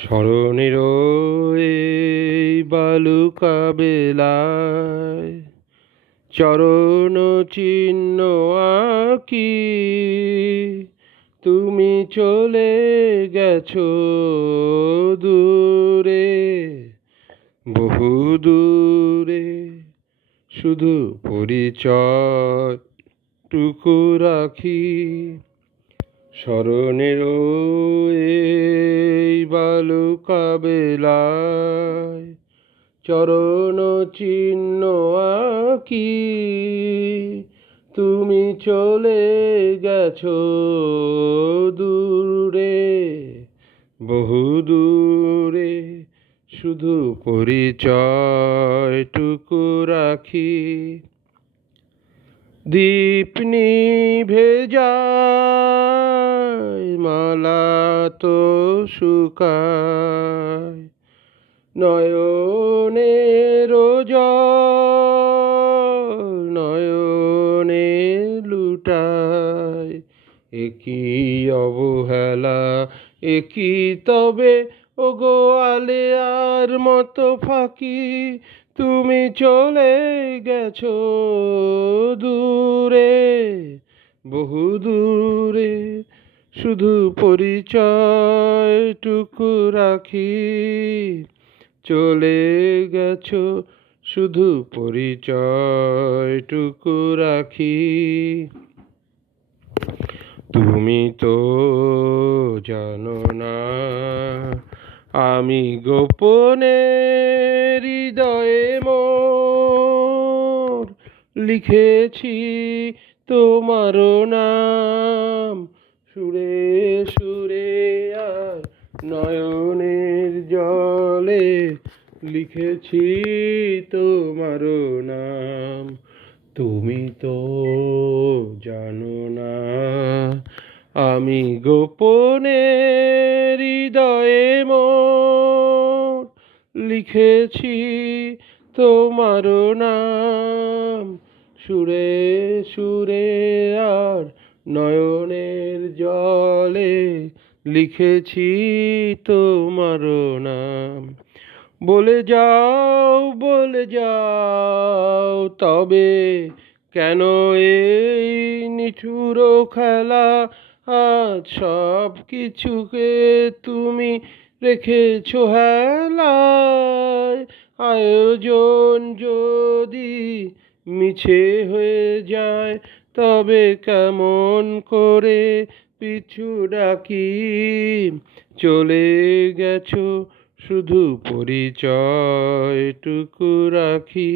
স্মরণের এই বালুকা বেলায় চরণ চিহ্ন আঁকি, তুমি চলে গেছো দূরে, বহু দূরে। শুধু পরিচয় টুকু রাখি, স্মরণের এই বালুকা বেলায় চরণ চিহ্ন আঁকি, তুমি চলে গেছো দূরে, বহু দূরে। শুধু পরিচয়টুকু রাখি। দীপ নিভে যায়, মালা তো শুকায়, নয়নের জল নয়নে লুটায়। একই অবহেলা, একই তবে ওগো আলেয়ার মতো ফাঁকি, তুমি চলে গেছো দূরে, বহু দূরে। শুধু পরিচয়টুকু রাখি, চলে গেছো শুধু পরিচয়টুকু রাখি। তুমি তো জানো না আমি গোপনে হৃদয়ে মোর লিখেছি তোমার নাম, সুরে সুরে আর নয়নের জলে লিখেছি তোমার নাম। তুমি তো জানো না আমি গোপনে হৃদয়ে মোর লিখেছি তোমার নাম, সুরে সুরে আর নয়নের জলে লিখেছি তোমার নাম। বলে যাও তবে কেন এই নিঠুর খেলা, আজ সব কিছুকে তুমি রেখেছো হেলায়। আয়োজন যদি মিছে হয়ে যায়, তবে কেমন করে পিছু ডাকি, চলে গেছো শুধু পরিচয়টুকু রাখি।